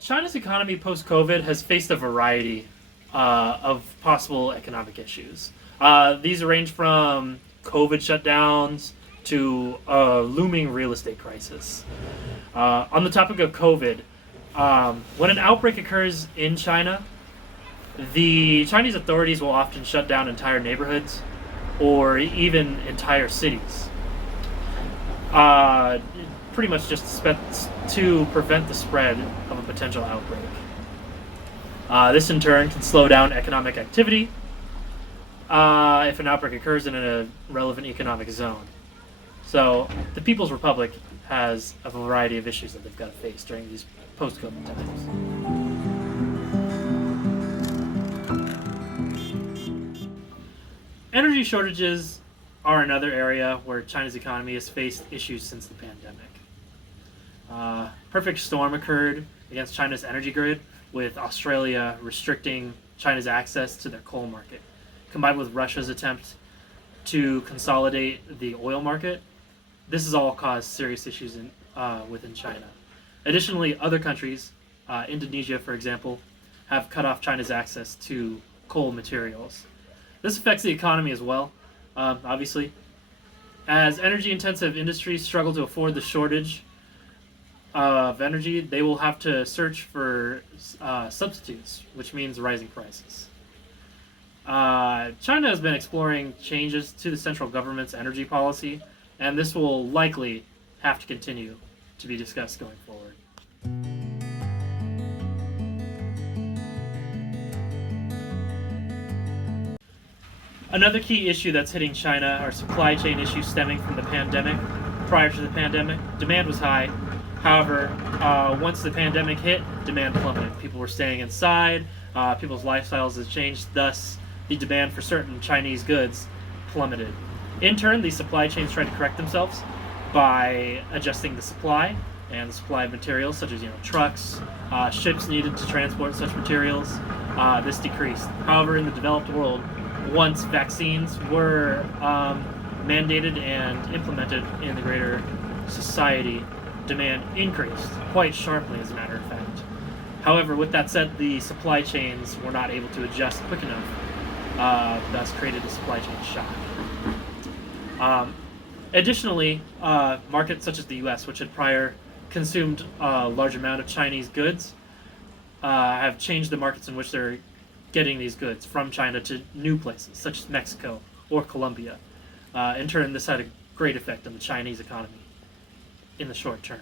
China's economy post-COVID has faced a variety of possible economic issues. These range from COVID shutdowns to a looming real estate crisis. On the topic of COVID, when an outbreak occurs in China, the Chinese authorities will often shut down entire neighborhoods or even entire cities. Pretty much just to prevent the spread of a potential outbreak. This in turn can slow down economic activity if an outbreak occurs in a relevant economic zone. So the People's Republic has a variety of issues that they've got to face during these post-COVID times. Energy shortages are another area where China's economy has faced issues since the pandemic. Perfect storm occurred against China's energy grid, with Australia restricting China's access to their coal market, combined with Russia's attempt to consolidate the oil market. This has all caused serious issues within China. Additionally, other countries, Indonesia for example, have cut off China's access to coal materials. This affects the economy as well, obviously. As energy-intensive industries struggle to afford the shortage of energy, they will have to search for substitutes, which means rising prices. China has been exploring changes to the central government's energy policy, and this will likely have to continue to be discussed going forward. Another key issue that's hitting China are supply chain issues stemming from the pandemic. Prior to the pandemic, demand was high. However, once the pandemic hit, demand plummeted. People were staying inside, people's lifestyles have changed, thus the demand for certain Chinese goods plummeted. In turn, these supply chains tried to correct themselves by adjusting the supply and the supply of materials such as trucks, ships needed to transport such materials. This decreased. However, in the developed world, once vaccines were mandated and implemented in the greater society, demand increased quite sharply, as a matter of fact. However, with that said, the supply chains were not able to adjust quick enough, thus created a supply chain shock. Additionally, markets such as the US, which had prior consumed a large amount of Chinese goods, have changed the markets in which they're getting these goods from China to new places, such as Mexico or Colombia. In turn, this had a great effect on the Chinese economy in the short term.